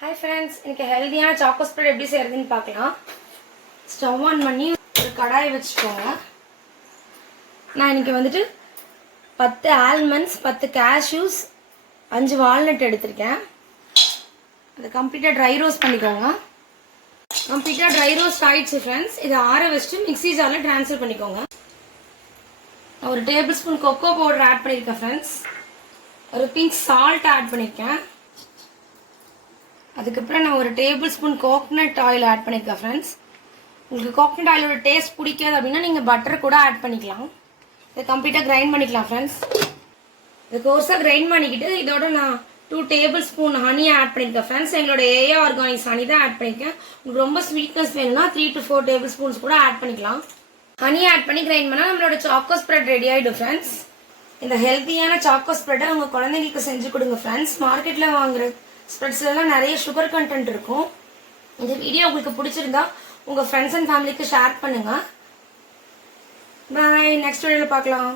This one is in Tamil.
Hi friends, இன்னைக்கு ஹெல்தியான சாக்கோ ஸ்ப்ரெட் எப்படி செய்யறதுன்னு பார்க்கலாம். ஸ்டவ் ஆன் பண்ணி ஒரு கடாய் வச்சுக்கோங்க. நான் இன்னைக்கு வந்துட்டு 10 ஆல்மண்ட்ஸ், 10 கேஷ்யூஸ், 5 வால்நட் எடுத்திருக்கேன். அதை கம்ப்ளீட்டாக ட்ரை ரோஸ்ட் பண்ணிக்கோங்க. கம்ப்ளீட்டாக ட்ரை ரோஸ்ட் ஆயிடுச்சு ஃப்ரெண்ட்ஸ். இதை ஆற வச்சுட்டு மிக்ஸி ஜாரில் ட்ரான்ஸ்ஃபர் பண்ணிக்கோங்க. நான் ஒரு tablespoon cocoa powder add பண்ணியிருக்கேன் ஃப்ரெண்ட்ஸ். ஒரு பிங்க் சால்ட் ஆட் பண்ணியிருக்கேன். அதுக்கப்புறம் நான் ஒரு tablespoon coconut oil add பண்ணியிருக்கேன் ஃப்ரெண்ட்ஸ். உங்களுக்கு கோகனட் ஆயிலோட டேஸ்ட் பிடிக்காது அப்படின்னா நீங்கள் பட்டர் கூட ஆட் பண்ணிக்கலாம். இதை கம்ப்ளீட்டாக கிரைண்ட் பண்ணிக்கலாம் ஃப்ரெண்ட்ஸ். இது கோர்ஸாக கிரைண்ட் பண்ணிக்கிட்டு இதோட நான் 2 டேபிள் ஸ்பூன் ஹனி ஆட் பண்ணியிருக்கேன் ஃப்ரெண்ட்ஸ். எங்களோட ஏஏ ஆர்கானிக்ஸ் ஹனி தான் ஆட் பண்ணியிருக்கேன். உங்களுக்கு ரொம்ப ஸ்வீட்னஸ் வேணும்னா 3 to 4 டேபிள் ஸ்பூன்ஸ் கூட ஆட் பண்ணிக்கலாம். ஹனி ஆட் பண்ணி கிரைண்ட் பண்ணால் நம்மளோட சாக்கோ ஸ்ப்ரெட் ரெடி ஆகிடும் ஃப்ரெண்ட்ஸ். இந்த ஹெல்த்தியான சாக்கோ ஸ்ப்ரெட்டை உங்கள் குழந்தைங்களுக்கு செஞ்சு கொடுங்க ஃப்ரெண்ட்ஸ். மார்க்கெட்டில் வாங்குற ஸ்ப்ரெட்ஸ்லாம் நிறைய சுகர் கண்டென்ட் இருக்கும். இந்த வீடியோ உங்களுக்கு பிடிச்சிருந்தா உங்கள் ஃப்ரெண்ட்ஸ் அண்ட் ஃபேமிலிக்கு ஷேர் பண்ணுங்கள். பாய், நெக்ஸ்ட் வீடியோவில் பார்க்கலாம்.